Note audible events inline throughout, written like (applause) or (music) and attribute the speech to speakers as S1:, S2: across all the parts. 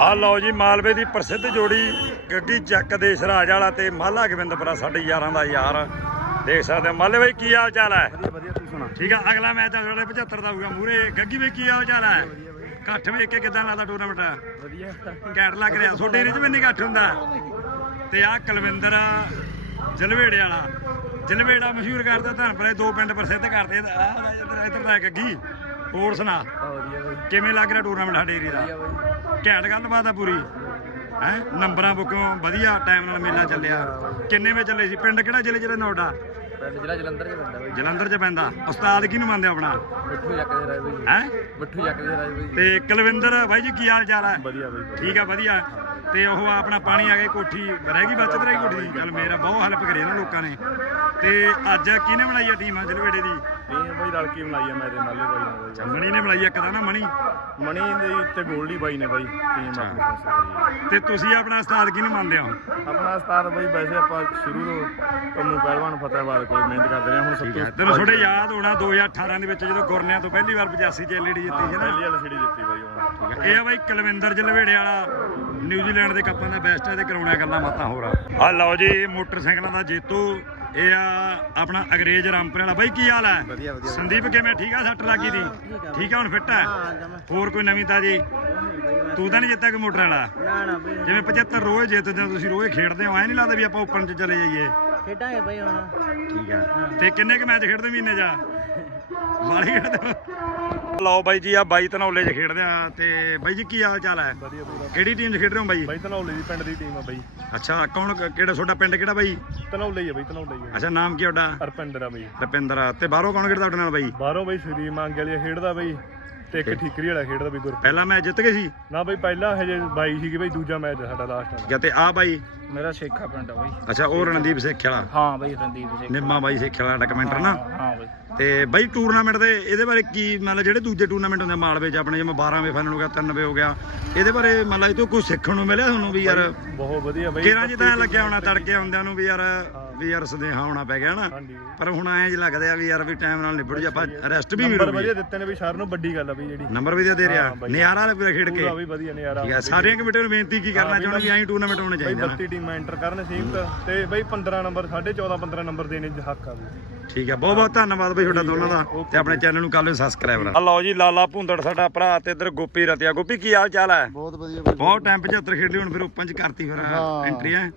S1: ਆ ਲਓ ਜੀ ਮਾਲਵੇ ਦੀ ਪ੍ਰਸਿੱਧ ਜੋੜੀ ਗੱਗੀ ਚੱਕ ਦੇ ਸਰਾਜ ਵਾਲਾ ਤੇ ਮਾਲਾ ਗੋਬਿੰਦਪੁਰਾ ਸਾਡੇ ਯਾਰਾਂ ਦਾ ਯਾਰ। ਦੇਖ ਸਕਦੇ ਹੋ ਮਾਲੇ ਬਾਈ ਕੀ ਹਾਲ ਚਾਲ ਹੈ?
S2: ਵਧੀਆ ਤੂੰ ਸੁਣਾ
S1: ਠੀਕ ਆ ਅਗਲਾ ਮੈਚ ਆ ਸਾਡੇ 75 ਦਾ ਹੋਊਗਾ ਮੂਰੇ ਗੱਗੀ ਬਾਈ ਕੀ ਹਾਲ ਚਾਲ ਹੈ? ਇਕੱਠ ਵੇਖ ਕੇ ਕਿਦਾਂ ਲੱਗਦਾ ਟੂਰਨਾਮੈਂਟ
S2: ਵਧੀਆ।
S1: ਕੈਟ ਲੱਗ ਰਿਹਾ। ਤੁਹਾਡੇ ਏਰੀਏ 'ਚ ਵੀ ਨਹੀਂ ਇਕੱਠ ਹੁੰਦਾ? ਤੇ ਆ ਕੁਲਵਿੰਦਰ ਜਲਵੇੜੇ ਵਾਲਾ। ਜਲਵੇੜਾ ਮਸ਼ਹੂਰ ਕਰਦਾ ਧਨਪੁਰੇ ਦੋ ਪਿੰਡ ਪ੍ਰਸਿੱਧ ਕਰਦੇ। ਆ ਇੱਧਰ ਦਾ ਗੱਗੀ। ਹੋਰ ਸੁਣਾ? ਕਿਵੇਂ ਲੱਗ ਰਿਹਾ ਟੂਰਨਾਮੈਂਟ ਸਾਡੇ ਏਰੀਏ ਦਾ? ਘੈਂਟ ਗੱਲਬਾਤ ਆ ਪੂਰੀ। ਹੈ? ਨੰਬਰਾਂ ਬੁੱਕੋਂ ਵਧੀਆ ਟਾਈਮ ਨਾਲ ਮੇਲਾ ਚੱਲਿਆ। ਕਿੰਨੇ ਵੇ ਚੱਲੇ ਸੀ? ਪਿੰਡ ਕਿਹੜਾ ਜ਼ਿਲ੍ਹੇ ਜਿਹੜਾ ਨੋਡਾ
S2: ਪਿੰਡ ਜ਼ਿਲ੍ਹਾ ਜਲੰਧਰ ਚ ਪੈਂਦਾ ਬਾਈ।
S1: ਜਲੰਧਰ 'ਚ ਪੈਂਦਾ। ਉਸਤਾਦ ਕਿਹਨੂੰ ਮੰਨਦੇ ਆਪਣਾ?
S2: ਮਿੱਠੂ ਜੱਕ ਦੇ ਰਾਜ ਬਾਈ
S1: ਹੈ?
S2: ਮਿੱਠੂ ਜੱਕ ਦੇ ਰਾਜ ਬਾਈ
S1: ਤੇ ਕੁਲਵਿੰਦਰ ਬਾਈ ਜੀ ਕੀ ਹਾਲ ਚਾਲ ਹੈ
S2: ਵਧੀਆ ਬਾਈ
S1: ਠੀਕ ਆ ਵਧੀਆ। ਤੇ ਉਹ ਆਪਣਾ ਪਾਣੀ ਆ ਗਿਆ ਕੋਠੀ ਰਹਿ ਗਈ ਬਚਤ ਰਹਿ ਗਈ ਕੋਠੀ ਦੀ? ਚੱਲ ਮੇਰਾ ਬਹੁਤ ਹੈਲਪ ਕਰੀ ਇਹਨਾਂ ਲੋਕਾਂ ਨੇ। ਤੇ ਅੱਜ ਕਿਹਨੇ ਬਣਾਈ ਆ ਟੀਮ ਜਲਵੇੜੇ ਦੀ?
S2: ਬਾਈ ਰਲ ਕੇ ਬਣਾਈ ਆ ਮੈਂ ਤੇ ਮਾਲੇ ਬਾਈ ਨੇ ਬਾਈ
S1: ਮਣੀ ਨੇ ਬਣਾਈ ਇੱਕ ਤਾਂ ਨਾ ਮਣੀ।
S2: ਮਣੀ ਦੇ ਤੇ ਗੋਲਡੀ ਬਾਈ ਨੇ ਬਾਈ ਟੀਮ ਆਪਣੀ ਕਰੀ ਆ।
S1: ਤੇ ਤੁਸੀਂ ਆਪਣਾ ਉਸਤਾਦ ਕਿਹਨੂੰ ਮੰਨਦੇ ਹੋ?
S2: ਆਪਣਾ ਉਸਤਾਦ ਬਾਈ ਵੈਸੇ ਆਪਾਂ ਸ਼ੁਰੂ ਤੋਂ ਕੰਮੂ ਪਹਿਲਵਾਨ ਫਤਿਹਬਾਦ ਕੋਲ ਮਿਹਨਤ ਕਰਦੇ ਰਹੇ ਹਾਂ। ਹੁਣ ਸਭ ਤੋਂ
S1: ਤੈਨੂੰ ਥੋੜੇ ਯਾਦ ਹੋਣਾ 2018 ਦੇ ਵਿੱਚ ਜਦੋਂ ਗੁਰਨਿਆਂ ਤੋਂ ਪਹਿਲੀ ਵਾਰ 85 ਚ ਐਲਈਡੀ ਜਿੱਤੀ ਸੀ ਨਾ।
S2: ਪਹਿਲੀ ਵਾਲੀ ਛੜੀ ਜਿੱਤੀ ਬਾਈ ਹੁਣ।
S1: ਇਹ ਆ ਬਾਈ ਕੁਲਵਿੰਦਰ ਜਲਵੇੜੇ ਵਾਲਾ ਨਿਊਜ਼ੀਲੈਂਡ ਦੇ ਕੱਪਾਂ ਦਾ ਬੈਸਟ ਹੈ ਤੇ ਕਰਾਉਣਾ ਗੱਲਾਂ ਬਾਤਾਂ ਹੋਰ ਆ। ਆ ਲਓ ਜੀ ਮੋਟਰਸਾਈਕਲਾਂ ਦਾ ਜੇਤੂ। ਇਹ ਆ ਆਪਣਾ ਅੰਗਰੇਜ਼ ਰਾਮਪੁਰ ਵਾਲਾ। ਬਾਈ ਕੀ ਹਾਲ ਹੈ। ਸੰਦੀਪ ਕਿਵੇਂ? ਠੀਕ ਆ ਸੱਟ ਲੱਗੀ ਦੀ? ਠੀਕ ਆ। ਹੁਣ ਫਿੱਟ ਹੈ? ਹੋਰ ਕੋਈ ਨਵੀਂ ਤਾਜੀ? ਤੂੰ ਤਾਂ ਨਹੀਂ ਜਿੱਤਿਆ ਕਿ ਮੋਟਰ ਵਾਲਾ?
S3: ਨਾ ਨਾ ਬਈ।
S1: ਜਿਵੇਂ 75 ਰੋਜ਼ ਜਿੱਤਦੇ ਹੋ ਤੁਸੀਂ ਰੋਜ਼ ਖੇਡਦੇ ਹੋ ਐ ਨਹੀਂ ਲੱਗਦਾ ਵੀ ਆਪਾਂ ਓਪਨ 'ਚ ਚਲੇ ਜਾਈਏ?
S3: ਖੇਡਾਂਗੇ ਬਈ ਹੁਣ।
S1: ਠੀਕ ਆ। ਤੇ ਕਿੰਨੇ ਕ ਮੈਚ ਖੇਡਦੇ ਮਹੀਨੇ ਜਾ ਖੇਡਦੇ? ਲਓ ਬਾਈ ਜੀ ਆ ਬਾਈ ਧਨੌਲੇ 'ਚ ਖੇਡਦੇ ਆ ਤੇ ਬਾਈ ਜੀ ਕੀ ਹਾਲ ਚਾਲ ਹੈ?
S2: ਵਧੀਆ
S1: ਕਿਹੜੀ ਟੀਮ 'ਚ ਖੇਡ ਰਹੇ ਹੋ ਬਾਈ?
S2: ਬਾਈ ਧਨੌਲੇ ਦੀ ਪਿੰਡ ਦੀ ਟੀਮ ਆ ਬਾਈ।
S1: ਅੱਛਾ ਕੌਣ ਕਿਹੜਾ ਤੁਹਾਡਾ ਪਿੰਡ ਕਿਹੜਾ ਬਾਈ?
S2: ਧਨੌਲੇ ਹੀ ਆ ਬਾਈ ਧਨੌਲੇ ਹੀ ਆ।
S1: ਅੱਛਾ ਨਾਮ ਕੀ ਤੁਹਾਡਾ?
S2: ਹਰਪਿੰਦਰ ਆ ਬਾਈ।
S1: ਰਪਿੰਦਰ ਤੇ ਬਾਹਰੋਂ ਕੌਣ ਖੇਡਦਾ ਤੁਹਾਡੇ ਨਾਲ ਬਾਈ?
S2: ਬਾਹਰੋਂ ਬਈ ਸ਼੍ਰੀ ਮੰਗ ਵਾਲੀ ਖੇਡਦਾ ਬਈ। ਤੇ ਇੱਕ ਠੀਕਰੀ ਵਾਲਾ ਖੇਡਦਾ ਬਈ ਗੁਰ
S1: ਪਹਿਲਾ ਮੈਚ ਜਿੱਤ ਗਏ ਸੀ?
S2: ਨਾ ਬਈ ਪਹਿਲਾ ਹਜੇ ਬਾਈ ਸੀਗੀ ਬਈ ਦੂਜਾ ਮੈਚ ਸਾਡਾ ਲਾਸਟ
S1: ਠੀਕ ਆ ਤੇ ਆ ਬਾਈ?
S3: ਮੇਰਾ ਸ਼ੇਖਾ ਪਿੰਡ ਆ ਬਈ।
S1: ਅੱਛਾ ਉਹ ਰਣਦੀਪ ਸੇਖ ਵਾਲਾ।
S3: ਹਾਂ ਬਈ ਰਣਦੀਪ ਸਿੰਘ
S1: ਨਿੰਮਾ ਬਾਈ ਸੇਖ ਵਾਲਾ ਡਾਕੂਮੈਂਟਰ ਨਾ?
S3: ਹਾਂ ਬਈ।
S1: ਤੇ ਬਾਈ ਟੂਰਨਾਮੈਂਟ ਦੇ ਇਹਦੇ ਬਾਰੇ ਕੀ ਮਤਲਬ ਜਿਹੜੇ ਦੂਜੇ ਟੂਰਨਾਮੈਂਟ ਹੁੰਦੇ ਮਾਲਵੇ ਚ ਆਪਣੇ ਜਿਵੇਂ 12ਵੇਂ ਫਾਈਨਲ ਹੋ ਗਿਆ 3ਵੇਂ ਹੋ ਗਿਆ ਇਹਦੇ ਬਾਰੇ ਮਤਲਬ ਇਹ ਤੋਂ ਕੁਝ ਸਿੱਖਣ ਨੂੰ ਮਿਲਿਆ ਤੁਹਾਨੂੰ ਵੀ ਯਾਰ?
S2: ਬਹੁਤ ਵਧੀਆ ਬਈ।
S1: ਕਿਹੜਾ ਜੀ ਤਾਂ ਲੱਗਿਆ ਹੋਣਾ ਤੜਕੇ ਆਉਂਦਿਆਂ ਨੂੰ ਵੀ ਯਾਰ? ਵੀ ਯਾਰ ਸਦੇਹਾ ਹੋਣਾ ਪੈ ਗਿਆ ਨਾ।
S2: ਹਾਂਜੀ।
S1: ਪਰ ਹੁਣ ਐਂ ਜਿਹਾ ਲੱਗਦਾ ਆ ਵੀ ਯਾਰ ਵੀ ਟਾਈਮ ਨਾਲ ਨਿਬੜ ਜਾ ਆਪਾਂ ਰੈਸਟ ਵੀ
S2: ਨੰਬਰ
S1: ਮਿਲੂਗੀ।
S2: ਵਧੀਆ ਦਿੱਤੇ ਨੇ ਬਈ ਸਾਰਿਆਂ ਨੂੰ ਵੱਡੀ ਗੱਲ ਆ ਬਈ ਜਿਹੜੀ।
S1: ਨੰਬਰ ਵੀ ਤਾਂ ਦੇ ਰਿਹਾ।
S2: ਬਾਈ।
S1: ਨਿਆਰਾ ਵਾਲਾ ਪੂਰਾ ਖੇਡ ਕੇ।
S2: ਪੂਰਾ ਵੀ ਵਧੀਆ ਨਜ਼ਾਰਾ
S1: ਠੀਕ ਹੈ ਸਾਰੀਆਂ ਕਮੇਟੀਆਂ ਨੂੰ ਬੇਨਤੀ ਕੀ ਕਰਨਾ
S2: ਵੀ
S1: ਚਾਹੁੰਦੇ ਵੀ ਐਂ ਟੂਰਨਾਮੈਂਟ ਹੋਣਾ
S2: ਬਈ
S1: ਚਾਹੀਦਾ ਨਾ?
S2: 32 ਟੀਮਾਂ ਐਂਟਰ ਕਰਨ ਸੀਮਤ ਤੇ। ਬਈ 15 ਨੰਬਰ 14.5 15 ਨੰਬਰ ਦੇਣੇ ਦਾ ਹੱਕ ਆ ਬਈ
S1: ਠੀਕ ਹੈ ਬਹੁਤ ਬਹੁਤ ਧੰਨਵਾਦ ਬਈ ਤੁਹਾਡਾ ਦੋਨਾਂ ਦਾ। ਤੇ ਆਪਣੇ ਚੈਨਲ ਨੂੰ ਕਰ ਲਿਓ ਸਬਸਕ੍ਰਾਈਬ ਆ ਲਓ ਜੀ ਲਾਲਾ ਭੁੰਦੜ ਸਾਡਾ ਭਰਾ ਤੇ ਇੱਧਰ ਗੋਪੀ ਰਤਿਆ। ਗੋਪੀ ਕੀ ਹਾਲ ਚਾਲ ਹੈ
S4: ਬਹੁਤ ਵਧੀਆ ਬਾਈ
S1: ਬਹੁਤ ਟਾਈਮ 75 ਖੇਡ ਲਈ ਹੁਣ ਫਿਰ ਓਪਨ ਚ ਕਰਤੀ ਫਿਰ ਐਂਟਰੀ ਹੈ।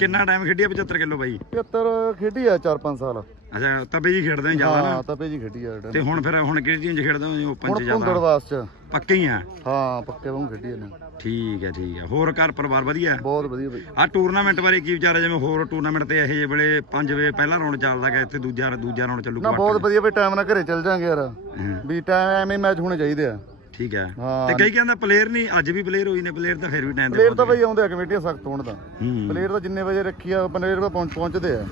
S1: ਕਿੰਨਾ ਟਾਈਮ ਖੇਡੀ ਆ 75 ਕਿਲੋ ਬਾਈ?
S4: 75 ਖੇਡੀ ਆ 4-5 ਸਾਲ।
S1: ਅੱਛਾ ਤਬੇ ਜੀ ਖੇਡਦੇ ਨੇ ਜ਼ਿਆਦਾ
S4: ਹਾਂ
S1: ਨਾ
S4: ਤਪੇ ਜੀ ਖੇਡੀ ਆ
S1: ਤੇ ਹੁਣ ਫਿਰ ਹੁਣ ਕਿਹੜੀ ਟੀਮ ਚ ਖੇਡਦੇ ਹੋ ਓਪਨ
S4: ਹੁਣ
S1: ਚ
S4: ਭੁੰਦੜ
S1: ਜ਼ਿਆਦਾ?
S4: ਵਾਸਤੇ
S1: ਪੱਕੇ ਹੀ ਆ?
S4: ਹਾਂ ਪੱਕੇ ਵਾਂਗ ਖੇਡੀ ਆ ਨੇ
S1: ਠੀਕ ਹੈ ਠੀਕ ਹੈ। ਹੋਰ ਘਰ ਪਰਿਵਾਰ ਵਧੀਆ?
S4: ਬਹੁਤ ਵਧੀਆ ਬਾਈ।
S1: ਆ ਟੂਰਨਾਮੈਂਟ ਬਾਰੇ ਕੀ ਵਿਚਾਰ ਹੈ? ਜਿਵੇਂ ਹੋਰ ਟੂਰਨਾਮੈਂਟ ਤੇ ਇਹੋ ਜਿਹੇ ਵੇਲੇ 5 ਵਜੇ ਪਹਿਲਾ ਰਾਉਂਡ ਚੱਲਦਾ ਗਿਆ ਇੱਥੇ ਦੂਜਾ ਦੂਜਾ ਰਾਉਂਡ ਚੱਲੂ
S4: ਨਾ ਬਹੁਤ ਵਧੀਆ ਬਈ ਟਾਈਮ ਨਾਲ ਘਰੇ ਚੱਲ ਜਾਾਂਗੇ ਯਾਰ।
S1: ਹਾਂ,
S4: ਵੀ ਟਾਈਮ ਐਵੇਂ ਮੈਚ ਹੋਣੇ ਚਾਹੀਦੇ ਆ।
S1: ਠੀਕ ਹੈ।
S4: ਹਾਂ।
S1: ਤੇ ਕਈ ਕਹਿੰਦਾ ਪਲੇਅਰ ਨਹੀਂ ਅੱਜ ਵੀ ਪਲੇਅਰ ਹੋਈ ਨੇ ਪਲੇਅਰ ਤਾਂ ਫਿਰ ਵੀ ਟਾਈਮ
S4: ਪਲੇਅਰ ਤਾਂ ਬਈ ਆਉਂਦੇ ਆ ਕਮੇਟੀਆਂ ਸਖਤ ਹੋਣ ਦਾ
S1: ਹੂੰ।
S4: ਪਲੇਅਰ ਤਾਂ ਜਿੰਨੇ ਵਜੇ ਰੱਖੀ ਆ ਪਲੇਅਰ ਤਾਂ ਪਹੁੰਚ ਪਹੁੰਚਦੇ ਆ।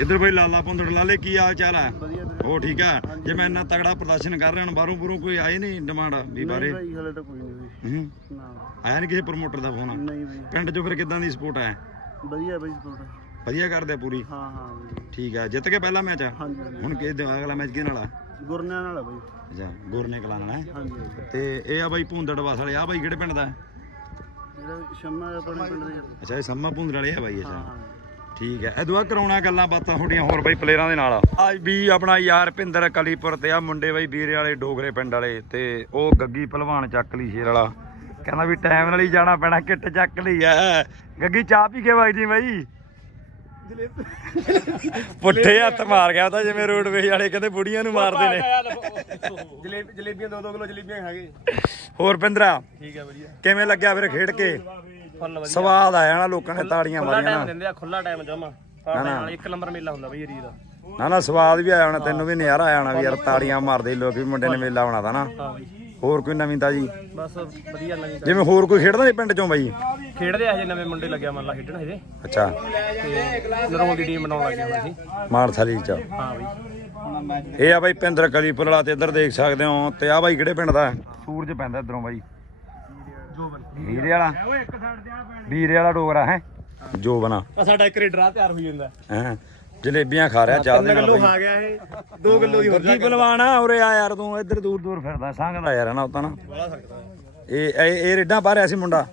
S1: ਇੱਧਰ ਬਈ ਲਾਲਾ ਪੁੰਦੜ ਲਾਲੇ ਕੀ ਹਾਲ ਚਾਲ ਆ? ਉਹ ਠੀਕ ਆ? ਜੇ ਮੈਂ ਇੰਨਾ ਤਗੜਾ ਪ੍ਰਦਰਸ਼ਨ ਕਰ ਰਿਹਾ ਹਾਂ ਬਾਹਰੋਂ ਬੁਰੋਂ ਕੋਈ ਆਏ ਨਹੀਂ ਡਿਮਾਂਡ ਵੀ ਬਾਰੇ
S3: ਬਈ ਹਲੇ ਤਾਂ ਕੋਈ ਨਹੀਂ।
S1: ਹੂੰ।
S3: ਨਾ।
S1: ਆਇਆ ਨਹੀਂ ਕਿਸੇ ਪ੍ਰਮੋਟਰ ਦਾ ਫੋਨ
S3: ਨਹੀਂ ਬਈ।
S1: ਪਿੰਡ 'ਚੋਂ ਫਿਰ ਕਿੱਦਾਂ ਦੀ ਸਪੋਰਟ ਹੈ
S3: ਵਧੀਆ ਬਈ ਸਪੋਰਟ
S1: ਵਧੀਆ ਕਰਦੇ ਆ ਪੂਰੀ?
S3: ਹਾਂ ਹਾਂ ਬਈ।
S1: ਠੀਕ ਆ ਜਿੱਤ ਕੇ ਪਹਿਲਾ ਮੈਚ ਆ?
S3: ਹਾਂਜੀ ਹਾਂਜੀ।
S1: ਹੁਣ ਕਿ ਅਗਲਾ ਮੈਚ ਕਿਹਦੇ ਨਾਲ ਆ?
S3: ਗੁਰਨਿਆਂ ਨਾਲ ਆ ਬਈ।
S1: ਅੱਛਾ ਗੁਰਨੇ ਕਲਾਂ ਨਾਲ ਹੈ?
S3: ਹਾਂਜੀ ਹਾਂਜੀ।
S1: ਤੇ ਇਹ ਆ ਬਾਈ ਭੁੰਦੜ ਵਾਸ ਵਾਲੇ ਆ ਬਾਈ ਕਿਹੜੇ ਪਿੰਡ ਦਾ? ਹੈ?
S3: ਜਿਹੜਾ ਸ਼ਮਾ ਆਪਣੇ ਪਿੰਡ ਦੇ
S1: ਅੱਛਾ ਇਹ ਸੰਮਾ ਭੁੰਦੜ ਵਾਲੇ ਆ ਬਾਈ ਅੱਛਾ।
S3: ਹਾਂ।
S1: ਠੀਕ ਹੈ। ਇਹ ਦੁਆ ਕਰਾਉਣਾ ਗੱਲਾਂ ਬਾਤਾਂ ਤੁਹਾਡੀਆਂ ਹੋਰ ਬਾਈ ਪਲੇਅਰਾਂ ਦੇ ਨਾਲ। ਅੱਜ ਵੀ ਆਪਣਾ ਯਾਰ ਭਿੰਦਰ ਕਲੀਪੁਰ ਤੇ ਆ ਮੁੰਡੇ ਬਾਈ ਵੀਰੇ ਵਾਲੇ ਡੋਗਰੇ ਪਿੰਡ ਵਾਲੇ ਤੇ ਉਹ ਗੱਗੀ ਪਹਿਲਵਾਨ ਚੱਕ ਲਈ ਸ਼ੇਰ ਵਾਲਾ। ਕਹਿੰਦਾ ਵੀ ਟਾਈਮ ਨਾਲ ਹੀ ਜਾਣਾ ਪੈਣਾ ਕਿੱਟ ਚੱਕ ਲਈ ਐ। ਗੱਗੀ ਚਾਹ ਪੀ ਕੇ ਵਗਦੀ ਬਾਈ। ਪੁੱਠੇ ਹੱਥ ਮਾਰ ਗਿਆ ਉਹ ਤਾਂ ਜਿਵੇਂ ਰੋਡਵੇਜ ਵਾਲੇ ਕਹਿੰਦੇ ਬੁੜੀਆਂ ਨੂੰ ਮਾਰਦੇ ਨੇ।
S2: ਜਲੇਬੀ ਜਲੇਬੀਆਂ 2-2 ਕਿਲੋ ਜਲੇਬੀਆਂ ਖਾ ਗਏ।
S1: ਹੋਰ ਪਿੰਦਰਾ
S2: ਠੀਕ ਆ ਵਧੀਆ।
S1: ਕਿਵੇਂ ਲੱਗਿਆ ਫਿਰ ਖੇਡ ਕੇ?
S2: ਫੁੱਲ
S1: ਸਵਾਦ ਆਇਆ ਨਾ ਲੋਕਾਂ ਨੇ ਤਾੜੀਆਂ ਮਾਰੀਆਂ ਨਾ।
S2: ਦਿੰਦੇ ਆ ਖੁੱਲਾ ਟਾਈਮ ਜਮਾ।
S1: ਨਾ, ਨਾ।
S2: ਨਾਲ ਇੱਕ ਨੰਬਰ ਮੇਲਾ ਹੁੰਦਾ ਬਈ ਏਰੀਆ ਦਾ।
S1: ਨਾ ਨਾ ਸਵਾਦ ਵੀ ਆਇਆ ਹੋਣਾ ਤੈਨੂੰ ਵੀ ਨਜ਼ਾਰਾ ਆਇਆ ਹੋਣਾ ਵੀ ਯਾਰ ਤਾੜੀਆਂ ਮਾਰਦੇ ਲੋਕ ਵੀ ਮੁੰਡੇ ਨੇ ਮੇਲਾ ਹੋਣਾ ਤਾਂ ਨਾ।
S2: ਹਾਂ ਬਈ।
S1: ਹੋਰ ਕੋਈ ਨਵੀਂਤਾ ਜੀ
S2: ਬਸ ਵਧੀਆ ਲੱਗੀ
S1: ਜਿਵੇਂ ਹੋਰ ਕੋਈ ਖੇਡਦਾ ਨਹੀਂ ਪਿੰਡ ਚੋਂ ਬਾਈ?
S2: ਖੇਡਦੇ ਆ ਹਜੇ ਨਵੇਂ ਮੁੰਡੇ ਲੱਗਿਆ ਮੰਨ ਲਾ ਖੇਡਣ ਹਜੇ।
S1: ਅੱਛਾ।
S2: ਤੇ ਨਰੋਲ ਦੀ ਟੀਮ ਬਣਾਉਣ ਲੱਗੇ ਹੁਣ ਅਸੀਂ
S1: ਮਾਨਸਾ ਚ।
S2: ਹਾਂ ਬਈ।
S1: ਇਹ ਆ ਬਾਈ ਪਿੰਦਰ ਕਲੀਪੁਰ ਵਾਲਾ ਤੇ ਇੱਧਰ ਦੇਖ ਸਕਦੇ ਹੋ ਤੇ ਆ ਬਾਈ ਕਿਹੜੇ ਪਿੰਡ ਦਾ? ਸੂਰਜ ਪੈਂਦਾ ਇਧਰੋਂ ਬਾਈ। ਵੀਰੇ ਵਾਲਾ? ਵੀਰੇ ਵਾਲਾ ਡੋਗਰਾ ਹੈ? ਜੋਬਨਾ
S2: ਆ। ਸਾਡਾ ਇੱਕ ਰੇਡਰਾ ਤਿਆਰ ਹੋਈ ਜਾਂਦਾ।
S1: ਹੈ? ਜਲੇਬੀਆਂ ਖਾ ਰਿਹਾ ਚਾਹ ਦੇ ਨਾਲ ਬਾਈ।
S2: ਖਾ ਗਿਆ ਇਹ। 2 ਕਿਲੋ ਦੀ
S1: ਗੱਗੀ ਪਹਿਲਵਾਨ ਆ ਉਰੇ ਆ ਯਾਰ ਤੂੰ ਇੱਧਰ ਦੂਰ ਦੂਰ ਫਿਰਦਾ ਸੰਗਦਾ ਯਾਰ ਨਾ ਉਤਾਂ ਨਾ।
S2: ਬੜਾ ਸਕਦਾ
S1: ਇਹ ਇਹ ਇਹ ਰੇਡਾਂ ਪਾ ਰਿਹਾ ਸੀ ਮੁੰਡਾ।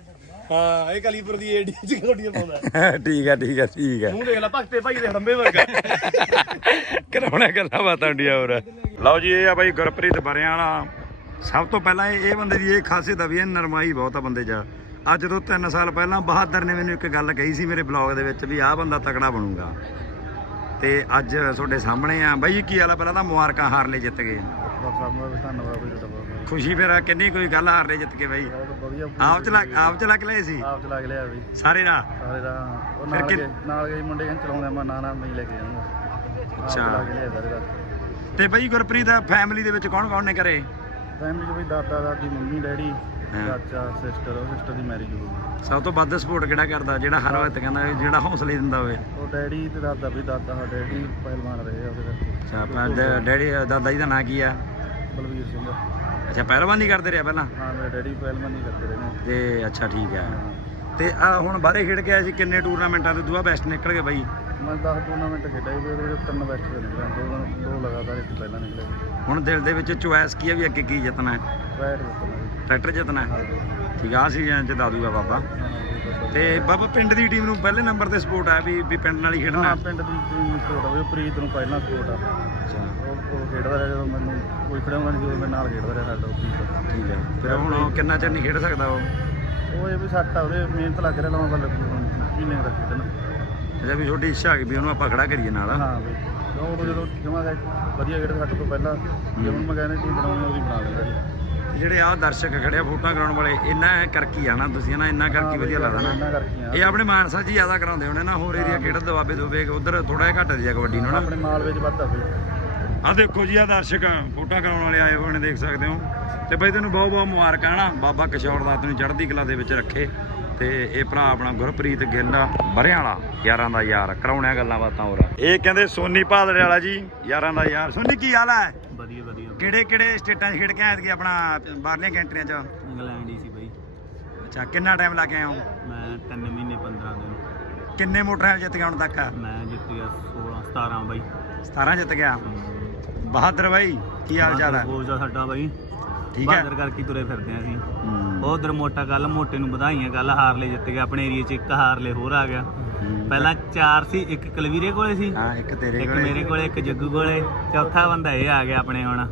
S2: ਹਾਂ ਇਹ ਕਲੀਪਰ ਦੀ ਏਡੀ ਚ ਗੋਡੀਆਂ ਪਾਉਂਦਾ। (laughs)
S1: ਠੀਕ ਆ ਠੀਕ ਆ ਠੀਕ ਆ
S2: ਮੂੰਹ ਦੇਖ ਲੈ ਭਗਤੇ ਭਾਈ ਦੇ ਹੜੰਬੇ ਵਰਗਾ।
S1: ਕਰਾਉਣੇ ਗੱਲਾਂ ਬਾਤਾਂ ਹੁੰਦੀਆਂ ਹੋਰ। ਲਓ ਜੀ ਇਹ ਆ ਬਾਈ ਗੁਰਪ੍ਰੀਤ ਬਰਿਆਂ ਵਾਲਾ ਸਭ ਤੋਂ ਪਹਿਲਾਂ ਇਹ ਇਹ ਬੰਦੇ ਦੀ ਇਹ ਖਾਸੀਅਤ ਆ ਵੀ ਇਹ ਨਰਮਾਈ ਬਹੁਤ ਆ ਬੰਦੇ 'ਚ। ਅੱਜ ਤੋਂ 3 ਸਾਲ ਪਹਿਲਾਂ ਬਹਾਦਰ ਨੇ ਮੈਨੂੰ ਇੱਕ ਗੱਲ ਕਹੀ ਸੀ ਮੇਰੇ ਬਲੌਗ ਦੇ ਵਿੱਚ ਵੀ ਆਹ ਬੰਦਾ ਤਕੜਾ ਬਣੂਗਾ। ਤੇ ਅੱਜ ਤੁਹਾਡੇ ਸਾਹਮਣੇ ਆ। ਬਾਈ ਕੀ ਹਾਲ ਆ? ਪਹਿਲਾਂ ਤਾਂ ਮੁਬਾਰਕਾਂ ਹਾਰਲੇ ਜਿੱਤ ਗਏ
S3: ਧੰਨਵਾਦ
S1: ਖੁਸ਼ੀ ਫਿਰ ਕਿੰਨੀ ਕੋਈ ਗੱਲ ਹਾਰਲੇ ਜਿੱਤ ਕੇ ਬਾਈ। ਆਪ ਚਲਾ ਆਪ ਚਲਾ ਕੇ ਲਏ ਸੀ?
S3: ਆਪ ਚਲਾ ਕੇ ਲਿਆ ਬਈ।
S1: ਸਾਰੇ ਦਾ?
S3: ਸਾਰੇ ਦਾ ਉਹ ਨਾਲ ਗਏ ਨਾਲ ਗਏ ਮੁੰਡੇ ਕਹਿੰਦੇ ਚਲਾਉਂਦੇ ਮੈਂ ਨਾ ਨਾ ਮੈਂ ਲੈ ਕੇ ਜਾਊਂਗਾ।
S1: ਅੱਛਾ। ਤੇ ਬਾਈ ਗੁਰਪ੍ਰੀਤ ਫੈਮਿਲੀ ਦੇ ਵਿੱਚ ਕੌਣ ਕੌਣ ਨੇ ਘਰੇ?
S3: ਫੈਮਿਲੀ ਚ ਬਈ ਦਾਦਾ ਦਾਦੀ ਮੰਮੀ ਡੈਡੀ
S1: ਹਾਂ।
S3: ਚਾਚਾ ਸਿਸਟਰ ਉਹ ਸਿਸਟਰ ਦੀ ਮੈਰਿਜ ਹੋ ਗਈ
S1: ਸਭ ਤੋਂ ਵੱਧ ਸਪੋਰਟ ਕਿਹੜਾ ਕਰਦਾ? ਜਿਹੜਾ ਹਰ ਵਕਤ ਕਹਿੰਦਾ ਵੀ ਜਿਹੜਾ ਹੌਸਲੇ ਦਿੰਦਾ ਹੋਵੇ।
S3: ਉਹ ਡੈਡੀ ਤੇ ਦਾਦਾ ਵੀ ਦਾਦਾ ਹਾਂ ਡੈਡੀ ਪਹਿਲਵਾਨ ਰਹੇ ਆ ਉਹਦੇ ਕਰਕੇ।
S1: ਅੱਛਾ ਆਪਣਾ ਡੈ- ਡੈਡੀ ਦਾਦਾ ਜੀ ਦਾ ਨਾਂ ਕੀ ਆ?
S3: ਬਲਵੀਰ ਸਿੰਘ।
S1: ਅੱਛਾ ਪਹਿਲਵਾਨੀ ਕਰਦੇ ਰਿਹਾ ਪਹਿਲਾਂ?
S3: ਹਾਂ ਮੇਰੇ ਡੈਡੀ ਪਹਿਲਵਾਨੀ ਕਰਦੇ ਰਹੇ ਨੇ।
S1: ਤੇ ਅੱਛਾ ਠੀਕ ਹਾਂ। ਤੇ ਆ ਹੁਣ ਬਾਹਰੇ ਖੇਡ ਕੇ ਆਏ ਸੀ ਕਿੰਨੇ ਟੂਰਨਾਮੈਂਟਾਂ ਤੇ ਦੂਆ ਬੈਸਟ ਨਿਕਲ ਗਏ ਬਾਈ?
S3: ਮੈਂ 10 ਟੂਰਨਾਮੈਂਟ ਖੇਡਿਆ ਸੀ ਉਹਦੇ ਵਿੱਚ ਤਿੰਨ ਬੈਸਟ ਦੇ ਨਿਕਲੇ ਦੋ ਦੋ ਲਗਾਤਾਰ ਇੱਕ ਪਹਿਲਾਂ ਨਿਕਲੇ
S1: ਹੁਣ ਦਿਲ ਦੇ ਵਿੱਚ ਚੁਆਇਸ ਕੀ ਆ ਵੀ ਅੱਗੇ ਕੀ ਜਿੱਤਣਾ ਹੈ?
S3: ਰਾਈਟ ਜਿੱਤਣਾ ਜੀ।
S1: ਟਰੈਕਟਰ ਜਿੱਤਣਾ ਹੈ?
S3: ਹਾਂ
S1: ਠੀਕ ਆ ਸੀ ਚ ਦਾਦੂਗਾ ਬਾਬਾ। ਤੇ ਬਾਬਾ ਪਿੰਡ ਦੀ ਟੀਮ ਨੂੰ ਪਹਿਲੇ ਨੰਬਰ ਤੇ ਸਪੋਰਟ ਆ ਵੀ ਵੀ ਪਿੰਡ ਨਾਲ ਹੀ ਖੇਡਣਾ
S3: ਹਾਂ ਪਿੰਡ ਦੀ ਟੀਮ ਨੂੰ ਸਪੋਰਟ ਹੋਵੇ ਪ੍ਰੀਤ ਨੂੰ ਪਹਿਲਾਂ ਸਪੋਰਟ ਆ।
S1: ਅੱਛਾ।
S3: ਉਹ ਉਹ ਖੇਡਦਾ ਰਿਹਾ ਜਦੋਂ ਮੈਨੂੰ ਕੋਈ ਖੜਾਉਂਦਾ ਨਹੀਂ ਉਦੋਂ ਮੇਰੇ ਨਾਲ ਖੇਡਦਾ ਰਿਹਾ ਸਾਡਾ ਉਹ ਪ੍ਰੀਤ
S1: ਠੀਕ ਹੈ ਫਿਰ ਹੁਣ ਉਹ ਕਿੰਨਾ ਚਿਰ ਨਹੀਂ ਖੇਡ ਸਕਦਾ ਉਹ?
S3: ਉਹ ਇਹ ਵੀ ਸੱਟ ਆ ਉਹਦੇ ਮਿਹਨਤ ਲੱਗ ਰਿਹਾ ਲਾਉਂ ਗੱਲ ਮਹੀਨੇ ਦਾ ਖੇਡਣ।
S1: ਅੱਛਾ ਵੀ ਤੁਹਾਡੀ ਇੱਛਾ ਹੈਗੀ ਵੀ ਉਹਨੂੰ ਆਪਾਂ ਖੜਾ ਕਰੀਏ ਨਾਲ।
S3: ਹਾਂ ਬਈ। ਕਿਉਂ ਉਦੋਂ ਜਦੋਂ ਜਮਾ ਵਧੀਆ ਖੇਡ ਸਾਡੇ ਤੋਂ ਪਹਿਲਾਂ ਜੇ ਹੁਣ ਮੈਂ ਕਹਿੰਦਾ ਟੀਮ ਬਣਾਉਣੀ ਉਹਦੀ ਬਣਾ ਦਿੰਦਾ ਜੀ।
S1: ਜਿਹੜੇ ਆ ਦਰਸ਼ਕ ਖੜਿਆ ਫੋਟੋਆਂ ਕਰਾਉਣ ਵਾਲੇ ਇੰਨਾ ਕਰਕੇ ਆ ਨਾ ਤੁਸੀਂ ਨਾ ਇੰਨਾ ਕਰਕੇ ਵਧੀਆ ਲੱਗਦਾ ਨਾ।
S3: ਇੰਨਾ ਕਰਕੇ ਆ।
S1: ਇਹ ਆਪਣੇ ਮਾਨਸਾ ਜੀ ਜ਼ਿਆਦਾ ਕਰਾਉਂਦੇ ਹੋਣੇ ਨਾ ਹੋਰ ਏਰੀਆ ਖੇਡ ਦਵਾਬੇ ਦੋਵੇ ਉਧਰ ਥੋੜਾ ਜਿਹਾ ਘੱਟ ਆ ਕਬੱਡੀ ਨੂੰ ਨਾ।
S3: ਆਪਣੇ ਮਾਲਵੇ ਚ ਵੱਧ ਆ
S1: ਆ ਦੇਖੋ ਜੀ ਆ ਦਰਸ਼ਕ ਫੋਟੋਆਂ ਕਰਾਉਣ ਵਾਲੇ ਆਏ ਹੋਏ ਨੇ ਦੇਖ ਸਕਦੇ ਹੋ। ਤੇ ਬਾਈ ਤੈਨੂੰ ਬਹੁਤ ਬਹੁਤ ਮੁਬਾਰਕਾਂ ਨਾ। ਬਾਬਾ ਕਿਸ਼ੋਰ ਦਾ ਤੈਨੂੰ ਚੜ੍ਹਦੀ ਕਲਾ ਦੇ ਵਿੱਚ ਰੱਖੇ। ਤੇ ਇਹ ਭਰਾ ਆਪਣਾ ਗੁਰਪ੍ਰੀਤ ਗਿੱਲ ਬਰਿਆਂ ਵਾਲਾ ਯਾਰਾਂ ਦਾ ਯਾਰ। ਕਰਾਉਣਿਆ ਗੱਲਾਂ ਬਾਤਾਂ ਹੋਰ। ਇਹ ਕਹਿੰਦੇ ਸੋਨੀ ਭਾਦੜੇ ਵਾਲਾ ਜੀ ਯਾਰਾਂ ਦਾ ਯਾਰ। ਸੋਨੀ ਕੀ ਹਾਲ ਹੈ
S2: ਵਧੀਆ ਵਧੀਆ।
S1: ਕਿਹੜੇ ਕਿਹੜੇ ਸਟੇਟਾਂ 'ਚ ਖੇਡ ਕੇ ਆਏ ਸੀ ਆਪਣਾ ਬਾਹਰਲੀਆਂ ਕੰਟਰੀਆਂ 'ਚ?
S2: ਇੰਗਲੈਂਡ ਹੀ ਸੀ ਬਾਈ।
S1: ਅੱਛਾ ਕਿੰਨਾ ਟਾਈਮ ਲਾ ਕੇ ਆਏ ਹੋ
S2: ਮੈਂ 3 ਮਹੀਨੇ 15 ਦਿਨ।
S1: ਕਿੰਨੇ ਮੋਟਰਸਾਈਕਲ ਜਿੱਤ ਗਏ ਹੁਣ ਤੱਕ?
S2: ਮੈਂ ਜਿੱਤ ਗਿਆ 16 17 ਬਾਈ।
S1: 17 ਜਿੱਤ ਗਿਆ। ਬਹਾਦਰ ਬਾਈ ਕੀ ਹਾਲ ਚਾਲ ਹੈ
S2: ਕੋਚ ਦਾ ਸਾਡਾ ਬਾਈ।
S1: ਠੀਕ ਹੈ।
S2: ਬਹਾਦਰ ਕਰਕੇ ਤੁਰੇ ਫਿਰਦੇ ਆ ਅਸੀਂ। ਉਧਰ ਮੋਟਾ ਕੱਲ ਮੋਟੇ ਨੂੰ ਵਧਾਈਆਂ ਕੱਲ ਹਾਰਲੇ ਜਿੱਤ ਗਿਆ ਆਪਣੇ ਏਰੀਆ 'ਚ ਇੱਕ ਹਾਰਲੇ ਹੋਰ ਆ ਗਿਆ। ਪਹਿਲਾਂ ਚਾਰ ਸੀ ਇੱਕ ਕਲਵੀਰੇ ਕੋਲੇ ਸੀ
S1: ਹਾਂ ਇੱਕ ਤੇਰੇ
S2: ਇੱਕ
S1: ਕੋਲੇ।
S2: ਮੇਰੇ ਕੋਲੇ ਇੱਕ ਜੱਗੂ ਕੋਲੇ। ਚੌਥਾ ਬੰਦਾ ਇਹ ਆ ਗਿਆ ਆਪਣੇ ਹੁਣ।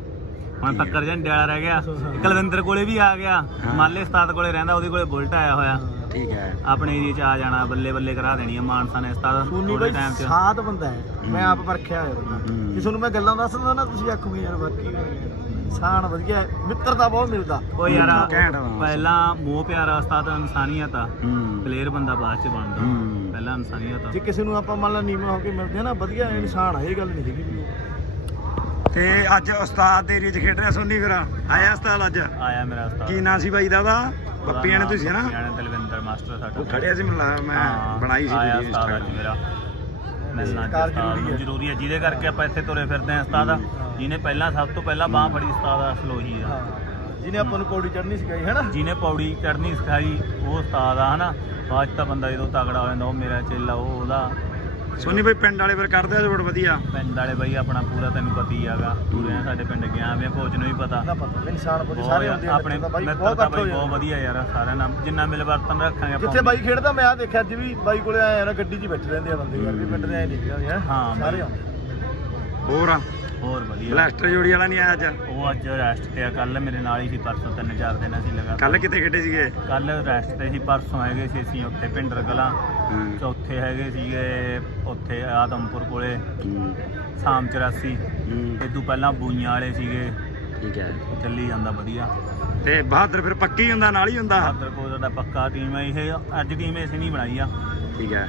S2: ਹੁਣ ਫੱਕਰ ਝੰਡੇ ਵਾਲਾ ਰਹਿ ਗਿਆ। ਕੁਲਵਿੰਦਰ ਕੋਲੇ ਵੀ ਆ ਗਿਆ। ਮਾਲੇ ਉਸਤਾਦ ਕੋਲੇ ਰਹਿੰਦਾ ਉਹਦੇ ਕੋਲੇ ਬੁਲਟ ਆਇਆ ਹੋਇਆ।
S1: ਠੀਕ ਹੈ।
S2: ਆਪਣੇ ਏਰੀਆ 'ਚ ਆ ਜਾਣਾ ਬੱਲੇ ਬੱਲੇ ਕਰਾ ਦੇਣੀ ਆ ਮਾਨਸਾ ਨੇ ਉਸਤਾਦ। ਥੋੜੇ ਟਾਈਮ 'ਚ।
S5: ਸਾਤ ਬੰਦਾ ਹੈ। ਮੈਂ ਆਪ ਪਰਖਿਆ ਹੋਇਆ ਬੰਦਾ। ਜੇ ਤੁਹਾਨੂੰ ਮੈਂ ਗੱਲਾਂ ਦੱਸਦਾ ਨਾ ਤੁਸੀਂ ਆਖੋਗੇ ਯਾਰ ਬਾਕੀ ਇਨਸਾਨ ਵਧੀਆ ਹੈ, ਮਿੱਤਰਤਾ ਬਹੁਤ ਮਿਲਦਾ।
S2: ਉਹ ਯਾਰ
S1: ਘੈਂਟ।
S2: ਪਹਿਲਾਂ ਮੋਹ ਪਿਆਰਾ ਉਸਤਾਦ ਇਨਸਾਨੀਅਤ ਆ।
S1: ਹੂੰ।
S2: ਪਲੇਅਰ ਬੰਦਾ ਬਾਅਦ 'ਚ ਬਣਦਾ।
S1: ਹੂੰ।
S2: ਪਹਿਲਾਂ ਇਨਸਾਨੀਅਤ ਆ।
S5: ਜੇ ਕਿਸੇ ਨੂੰ ਆਪਾਂ ਮੰਨ ਲਾ ਨੀਵਾਂ ਹੋ ਕੇ ਮਿਲਦੇ ਆ ਨਾ ਵਧੀਆ ਇਨਸਾਨ ਆ ਇਹ ਗੱਲ ਨਹੀਂ ਹੈਗੀ। ਵੀ ਉਹ-
S1: ਤੇ ਅੱਜ ਉਸਤਾਦ ਦੇ ਏਰੀਆ 'ਚ ਖੇਡ ਰਿਹਾ ਸੋਨੀ ਫਿਰ। ਆਇਆ ਉਸਤਾਦ ਅੱਜ?
S2: ਆਇਆ ਮੇਰਾ ਉਸਤਾਦ।
S1: ਕੀ ਨਾਂ ਸੀ ਬਾਈ ਦਾ ਉਹਦਾ? ਪੱਪੀਆਂ ਨੇ ਤੁਸੀਂ ਹਨਾ
S2: ਪੱਪੀਆਂ ਨੇ ਦਲਵਿੰਦਰ ਮਾਸਟਰ ਸਾਡਾ।
S1: ਉਹ ਖੜਿਆ ਸੀ ਮੈਨੂੰ ਲੱਗਦਾ ਮੈਂ
S2: ਹਾਂ,
S1: ਬਣਾਈ ਸੀ
S2: ਆਇਆ
S1: ਵੀਡੀਓ
S2: ਉਸਤਾਦ ਅੱਜ
S1: ਇੰਸਟਾਗ੍ਰਾਮ
S2: ਮੇਰਾ। ਮਿਲਣਾ
S5: ਸਤਿਕਾਰ
S2: ਉਸਤਾਦ ਨੂੰ ਜ਼ਰੂਰੀ ਹੈ। ਜਿਹਦੇ ਕਰਕੇ ਆਪਾਂ ਇੱਥੇ ਤੁਰੇ ਫਿਰਦੇ ਹਾਂ ਉਸਤਾਦ। ਜਿਹਨੇ ਪਹਿਲਾਂ ਸਭ ਤੋਂ ਪਹਿਲਾਂ ਬਾਹ ਫੜੀ ਉਸਤਾਦ ਅਸਲੋਹੀ ਆ।
S5: ਹਾਂ ਜਿਹਨੇ ਆਪਾਂ ਨੂੰ ਪੌੜੀ ਚੜ੍ਹਨੀ ਸਿਖਾਈ ਹੈ ਨਾ?
S2: ਜਿਹਨੇ ਪੌੜੀ ਚੜ੍ਹਨੀ ਸਿਖਾਈ ਉਹ ਉਸਤਾਦ ਆ ਹਨਾ ਬਾਅਦ ਤਾਂ ਬੰਦਾ ਜਦੋਂ ਤਗੜਾ ਹੋ ਜਾਂਦਾ ਉਹ ਮੇਰਾ ਚੇਲਾ ਉਹ ਉਹਦਾ।
S1: ਸੋਨੀ ਬਾਈ ਪਿੰਡ ਵਾਲੇ ਫਿਰ ਕਰਦੇ ਆ ਜੋੜ ਵਧੀਆ।
S2: ਪਿੰਡ ਵਾਲੇ ਬਈ ਆਪਣਾ ਪੂਰਾ ਤੈਨੂੰ ਪਤਾ ਹੀ ਹੈਗਾ। ਪੂਰੇ ਆ ਸਾਡੇ ਪਿੰਡ ਗਿਆ ਵੇ ਕੋਚ ਨੂੰ ਵੀ ਪਤਾ।
S5: ਇਨਸਾਨ ਬਹੁਤ
S2: ਬਹੁਤ
S5: ਸਾਰੇ ਹੁੰਦੇ ਆ
S2: ਆਪਣੇ
S5: ਘੱਟ ਹੋ
S2: ਬਈ ਬਹੁਤ ਵਧੀਆ ਯਾਰ ਸਾਰਿਆਂ ਨਾਲ ਜਿੰਨਾ ਮਿਲ ਵਰਤਨ ਰੱਖਾਂਗੇ ਆਪਾਂ
S5: ਜਿੱਥੇ ਬਾਈ ਖੇਡਦਾ ਮੈਂ ਆ ਦੇਖਿਆ ਅੱਜ ਵੀ ਬਾਈ ਕੋਲੇ ਆਏ ਆ ਨਾ ਗੱਡੀ 'ਚ ਹੀ ਬੈਠੇ ਰਹਿੰਦੇ ਆ ਬੰਦੇ ਯਾਰ ਵੀ ਪਿੰਡ ਦੇ ਆਏ ਨਹੀਂ ਹੈ
S2: ਹਾਂ
S5: ਸਾਰੇ। ਆਉਂਦੇ।
S1: ਹੋਰ ਆ?
S2: ਹੋਰ ਵਧੀਆ।
S1: ਬਲੈਸਟਰ ਜੋੜੀ ਵਾਲਾ ਨਹੀਂ ਆਇਆ ਅੱਜ?
S2: ਉਹ ਅੱਜ ਰੈਸਟ ਤੇ ਆ ਕੱਲ ਮੇਰੇ ਨਾਲ ਹੀ ਸੀ ਪਰਸੋਂ ਤਿੰਨ ਚਾਰ ਦਿਨ ਅਸੀਂ ਲਗਾ
S1: ਕੱਲ ਕਿੱਥੇ ਖੇਡੇ ਸੀਗੇ?
S2: ਕੱਲ ਰੈਸਟ ਤੇ ਸੀ ਪਰਸੋਂ ਹੈਗੇ ਸੀ ਅਸੀਂ ਉੱਥੇ ਪਿੰਡਰ ਕਲਾਂ।
S1: ਹੂੰ।
S2: ਚੌਥੇ ਹੈਗੇ ਸੀਗੇ ਉੱਥੇ ਆਦਮਪੁਰ ਕੋਲੇ
S1: ਹੂੰ,
S2: ਸ਼ਾਮ 84
S1: ਹੂੰ।
S2: ਤੇ ਤੋਂ ਪਹਿਲਾਂ ਬੂਈਆਂ ਵਾਲੇ ਸੀਗੇ।
S1: ਠੀਕ ਹੈ।
S2: ਚੱਲੀ ਜਾਂਦਾ ਵਧੀਆ।
S1: ਤੇ ਬਹਾਦਰ ਫਿਰ ਪੱਕੀ ਹੁੰਦਾ ਨਾਲ ਹੀ ਹੁੰਦਾ?
S2: ਆਦਰ ਕੋਲ ਦਾ ਪੱਕਾ ਟੀਮ ਹੈ ਇਹ ਅੱਜ ਟੀਮ ਇਸ ਨਹੀਂ ਬਣਾਈ ਆ।
S1: ਠੀਕ ਹੈ।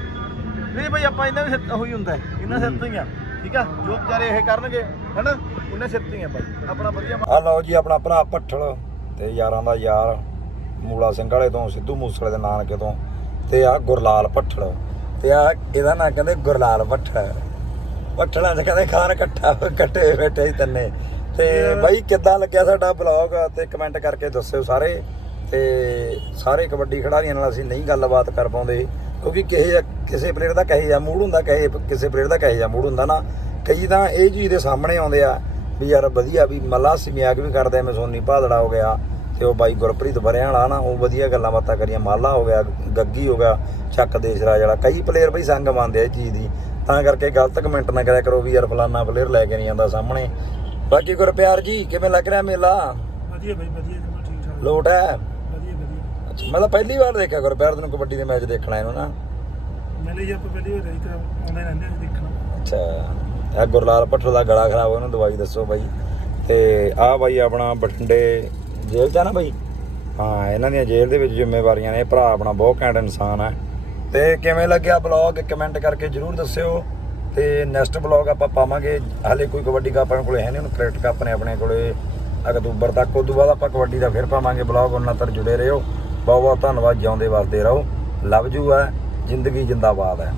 S5: ਨਹੀਂ ਬਾਈ ਆਪਾਂ ਇਹਨਾਂ ਦੇ ਸਿਰ ਉਹੀ ਹੁੰਦਾ ਹੈ, ਇਹਨਾਂ ਸਿਰ ਤੋਂ ਹੀ ਆ। ਠੀਕ ਆ? ਜੋ ਵਿਚਾਰੇ ਇਹ ਕਰਨਗੇ ਹਨਾ? ਉਹਨਾਂ ਹੀ ਆ ਬਾਈ। ਆਪਣਾ ਵਧੀਆ
S1: ਆ ਲਓ ਜੀ ਆਪਣਾ ਭਰਾ ਪੱਠਲ ਤੇ ਯਾਰਾਂ ਦਾ ਯਾਰ ਮੂਲਾ ਸਿੰਘ ਵਾਲੇ ਤੋਂ ਸਿੱਧੂ ਮੂਸੇਵਾਲੇ ਦੇ ਨਾਨਕੇ ਤੋਂ ਤੇ ਆ ਗੁਰਲਾਲ ਪੱਠਲ ਤੇ ਆ ਇਹਦਾ ਨਾਂ ਕਹਿੰਦੇ ਗੁਰਲਾਲ ਪੱਠਲ ਪੱਠਲਾਂ ਚ ਕਹਿੰਦੇ ਖਾਨ ਇਕੱਠਾ ਇਕੱਠੇ ਬੈਠੇ ਸੀ ਤੰਨੇ। ਤੇ ਬਾਈ ਕਿੱਦਾਂ ਲੱਗਿਆ ਸਾਡਾ ਬਲੌਗ ਤੇ ਕਮੈਂਟ ਕਰਕੇ ਦੱਸਿਓ ਸਾਰੇ। ਤੇ ਸਾਰੇ ਕਬੱਡੀ ਖਿਡਾਰੀਆਂ ਨਾਲ ਅਸੀਂ ਨਹੀਂ ਗੱਲਬਾਤ ਕਰ ਪਾਉਂਦੇ। ਕਿਉਂਕਿ ਕਿਸੇ ਕਿਸੇ ਪਲੇਅਰ ਦਾ ਕਹੇ ਜਾ ਮੂਡ ਹੁੰਦਾ ਕਹੇ ਕਿਸੇ ਪਲੇਅਰ ਦਾ ਕਹੇ ਜਾ ਮੂਡ ਹੁੰਦਾ ਨਾ। ਕਈ ਤਾਂ ਇਹ ਚੀਜ਼ ਦੇ ਸਾਹਮਣੇ ਆਉਂਦੇ ਆ ਵੀ ਯਾਰ ਵਧੀਆ ਵੀ ਮੱਲਾ ਸਮਿਆਗ ਵੀ ਕਰਦੇ ਐ ਸੋਨੀ ਭਾਦੜਾ ਹੋ ਗਿਆ ਤੇ ਉਹ ਬਾਈ ਗੁਰਪ੍ਰੀਤ ਬਰਿਆਂ ਵਾਲਾ ਨਾ ਉਹ ਵਧੀਆ ਗੱਲਾਂ ਬਾਤਾਂ ਕਰੀਆਂ। ਮਾਲਾ ਹੋ ਗਿਆ ਗੱਗੀ ਹੋ ਗਿਆ ਚੱਕ ਦੇਸ਼ਰਾਜ ਵਾਲਾ। ਕਈ ਪਲੇਅਰ ਬਈ ਸੰਗ ਮੰਨਦੇ ਆ ਇਹ ਚੀਜ਼ ਦੀ। ਤਾਂ ਕਰਕੇ ਗਲਤ ਕਮੈਂਟ ਨਾ ਕਰਿਆ ਕਰੋ ਵੀ ਯਾਰ ਫਲਾਨਾ ਪਲੇਅਰ ਲੈ ਕੇ ਨਹੀਂ ਆਂਦਾ ਸਾਹਮਣੇ। ਬਾਕੀ ਗੁਰਪਿਆਰ ਜੀ ਕਿਵੇਂ ਲੱਗ ਰਿਹਾ ਮੇਲਾ?
S5: ਵਧੀਆ ਬਾਈ ਵਧੀਆ ਠੀਕ ਠਾਕ।
S1: ਲੋਟ ਹੈ? ਮੈਂ ਤਾਂ ਪਹਿਲੀ ਵਾਰ ਦੇਖਿਆ ਗੁਰਪਿਆਰ ਤੈਨੂੰ ਕਬੱਡੀ ਦੇ ਮੈਚ ਦੇਖਣਾ ਇਹਨੂੰ ਨਾ।
S5: ਮੈਨੇ ਜੇ ਆਪਾਂ ਪਹਿਲੀ ਵਾਰ ਰਹੀ ਤਾਂ ਆਉਂਦੇ ਰਹਿੰਦੇ ਸੀ ਦੇਖਣਾ।
S1: ਅੱਛਾ। ਇਹ ਗੁਰਲਾਲ ਭੱਟੋ ਦਾ ਗਲਾ ਖਰਾਬ ਉਹਨੂੰ ਦਵਾਈ ਦੱਸੋ ਬਾਈ। ਤੇ ਆਹ ਬਾਈ ਆਪਣਾ ਬਠਿੰਡੇ ਜੇਲ੍ਹ 'ਚ ਆ ਨਾ ਬਾਈ? ਹਾਂ ਇਹਨਾਂ ਦੀਆਂ ਜੇਲ੍ਹ ਦੇ ਵਿੱਚ ਜ਼ਿੰਮੇਵਾਰੀਆਂ ਨੇ। ਇਹ ਭਰਾ ਆਪਣਾ ਬਹੁਤ ਘੈਂਟ ਇਨਸਾਨ ਹੈ ਤੇ ਕਿਵੇਂ ਲੱਗਿਆ ਬਲੌਗ? ਕਮੈਂਟ ਕਰਕੇ ਜਰੂਰ ਦੱਸਿਓ। ਤੇ ਨੈਕਸਟ ਬਲੌਗ ਆਪਾਂ ਪਾਵਾਂਗੇ। ਹਾਲੇ ਕੋਈ ਕਬੱਡੀ ਕੱਪ ਆਪਣੇ ਕੋਲੇ ਹੈ ਨਹੀਂ ਹੁਣ ਕ੍ਰਿਕਟ ਕੱਪ ਨੇ ਆਪਣੇ ਕੋਲੇ। ਅਕਤੂਬਰ ਤੱਕ ਉਸ ਤੋਂ ਬਾਅਦ ਆਪਾਂ ਕਬੱਡੀ ਦਾ ਫਿਰ ਪਾਵਾਂਗੇ ਬਲੌਗ। ਉਹਨਾਂ ਤੱਕ ਜੁੜੇ ਰਹੋ। ਬਹੁਤ ਬਹੁਤ ਧੰਨਵਾਦ ਜਿਉਂਦੇ ਵਸਦੇ ਰਹੋ। ਲਵ ਯੂ ਹੈ ਜ਼ਿੰਦਗੀ ਜਿੰਦਾਬਾਦ ਹੈ।